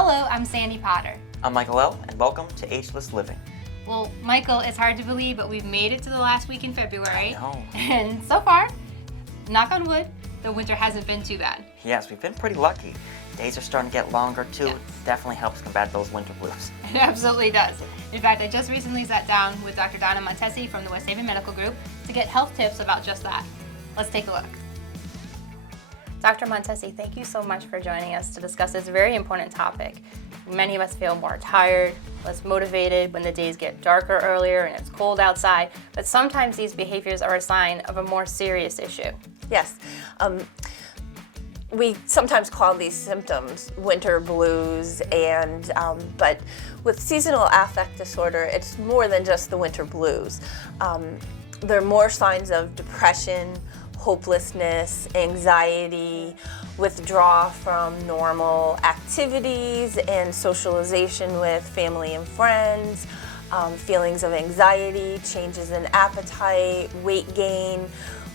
Hello, I'm Sandy Potter. I'm Michael L., and welcome to Ageless Living. Well, Michael, it's hard to believe, but we've made it to the last week in February. I know. And so far, knock on wood, the winter hasn't been too bad. Yes, we've been pretty lucky. Days are starting to get longer, too. Yes. Definitely helps combat those winter blues. It absolutely does. In fact, I just recently sat down with Dr. Donna Montesi from the West Haven Medical Group to get health tips about just that. Let's take a look. Dr. Montesi, thank you so much for joining us to discuss this very important topic. Many of us feel more tired, less motivated when the days get darker earlier and it's cold outside, but sometimes these behaviors are a sign of a more serious issue. Yes. We sometimes call these symptoms winter blues, but with seasonal affect disorder, it's more than just the winter blues. There are more signs of depression, hopelessness, anxiety, withdrawal from normal activities and socialization with family and friends, feelings of anxiety, changes in appetite, weight gain.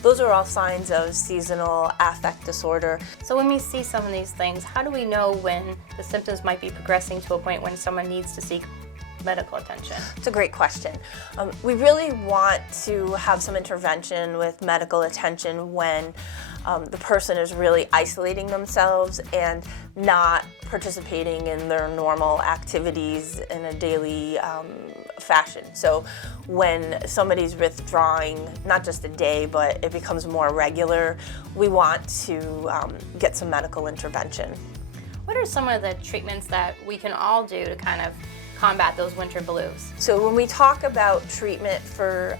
Those are all signs of seasonal affect disorder. So when we see some of these things, how do we know when the symptoms might be progressing to a point when someone needs to seek medical attention? It's a great question. We really want to have some intervention with medical attention when the person is really isolating themselves and not participating in their normal activities in a daily fashion. So when somebody's withdrawing, not just a day, but it becomes more regular, we want to get some medical intervention. What are some of the treatments that we can all do to kind of combat those winter blues? So when we talk about treatment for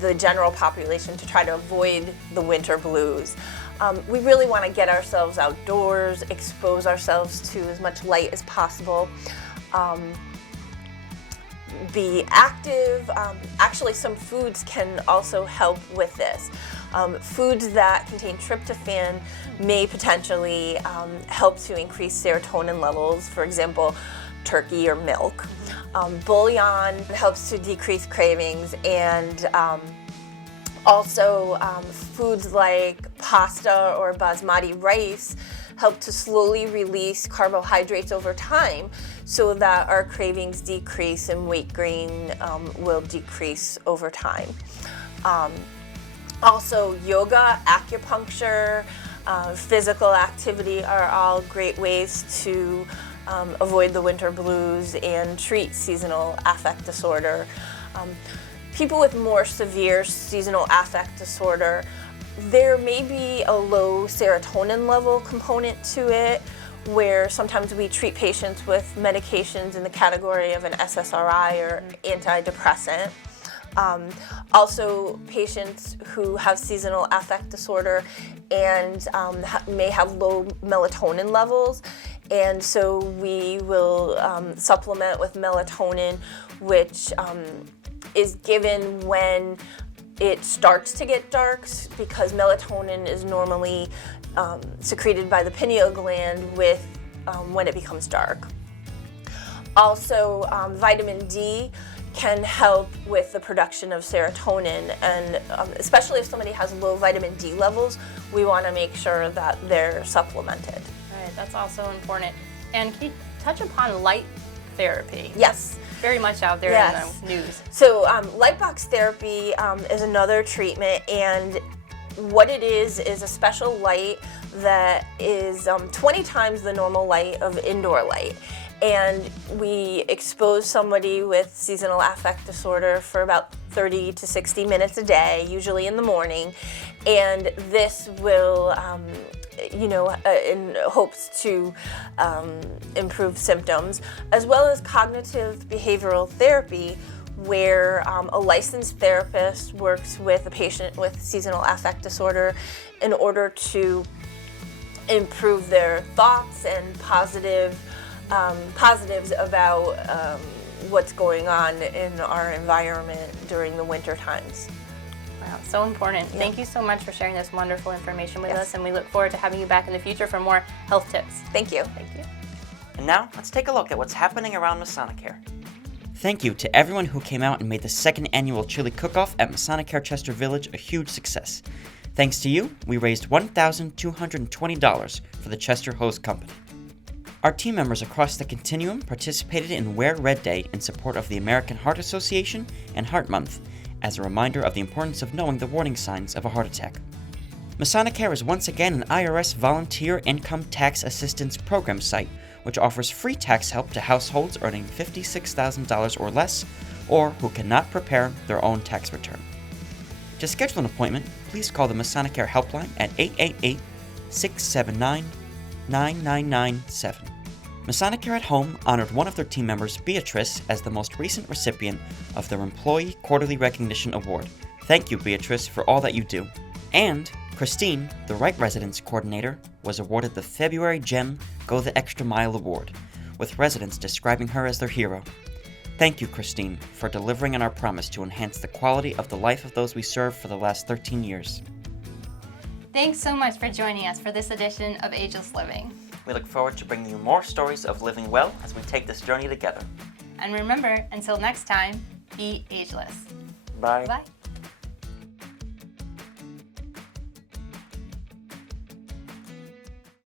the general population to try to avoid the winter blues, we really want to get ourselves outdoors, expose ourselves to as much light as possible, be active. Actually, some foods can also help with this. Foods that contain tryptophan may potentially help to increase serotonin levels. For example, turkey or milk. Bouillon helps to decrease cravings, and also foods like pasta or basmati rice help to slowly release carbohydrates over time so that our cravings decrease and weight gain will decrease over time. Also, yoga, acupuncture, physical activity are all great ways to avoid the winter blues and treat seasonal affect disorder. People with more severe seasonal affect disorder, there may be a low serotonin level component to it, where sometimes we treat patients with medications in the category of an SSRI or antidepressant. Also, patients who have seasonal affect disorder and may have low melatonin levels, and so we will supplement with melatonin, which is given when it starts to get dark, because melatonin is normally secreted by the pineal gland when it becomes dark. Also, vitamin D can help with the production of serotonin, and especially if somebody has low vitamin D levels, we want to make sure that they're supplemented. All right, that's also important. And can you touch upon light therapy? Yes. Very much out there Yes. in the news. So light box therapy is another treatment, and what it is a special light that is 20 times the normal light of indoor light. And we expose somebody with seasonal affect disorder for about 30 to 60 minutes a day, usually in the morning. And this will, in hopes to improve symptoms, as well as cognitive behavioral therapy, where a licensed therapist works with a patient with seasonal affect disorder in order to improve their thoughts and positives about what's going on in our environment during the winter times. Wow, so important. Yeah. Thank you so much for sharing this wonderful information with Yes. us, and we look forward to having you back in the future for more health tips. Thank you. Thank you. And now, let's take a look at what's happening around Masonicare. Thank you to everyone who came out and made the second annual chili cook-off at Masonicare Chester Village a huge success. Thanks to you, we raised $1,220 for the Chester Hose Company. Our team members across the continuum participated in Wear Red Day in support of the American Heart Association and Heart Month, as a reminder of the importance of knowing the warning signs of a heart attack. Masonicare is once again an IRS Volunteer Income Tax Assistance Program site, which offers free tax help to households earning $56,000 or less, or who cannot prepare their own tax return. To schedule an appointment, please call the Masonicare helpline at 888-679-9997. Masonicare at Home honored one of their team members, Beatrice, as the most recent recipient of their Employee Quarterly Recognition Award. Thank you, Beatrice, for all that you do. And Christine, the Right Residence Coordinator, was awarded the February GEM Go the Extra Mile Award, with residents describing her as their hero. Thank you, Christine, for delivering on our promise to enhance the quality of the life of those we serve for the last 13 years. Thanks so much for joining us for this edition of Ageless Living. We look forward to bringing you more stories of living well as we take this journey together. And remember, until next time, be ageless. Bye.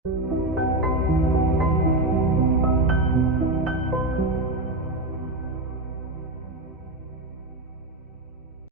Bye.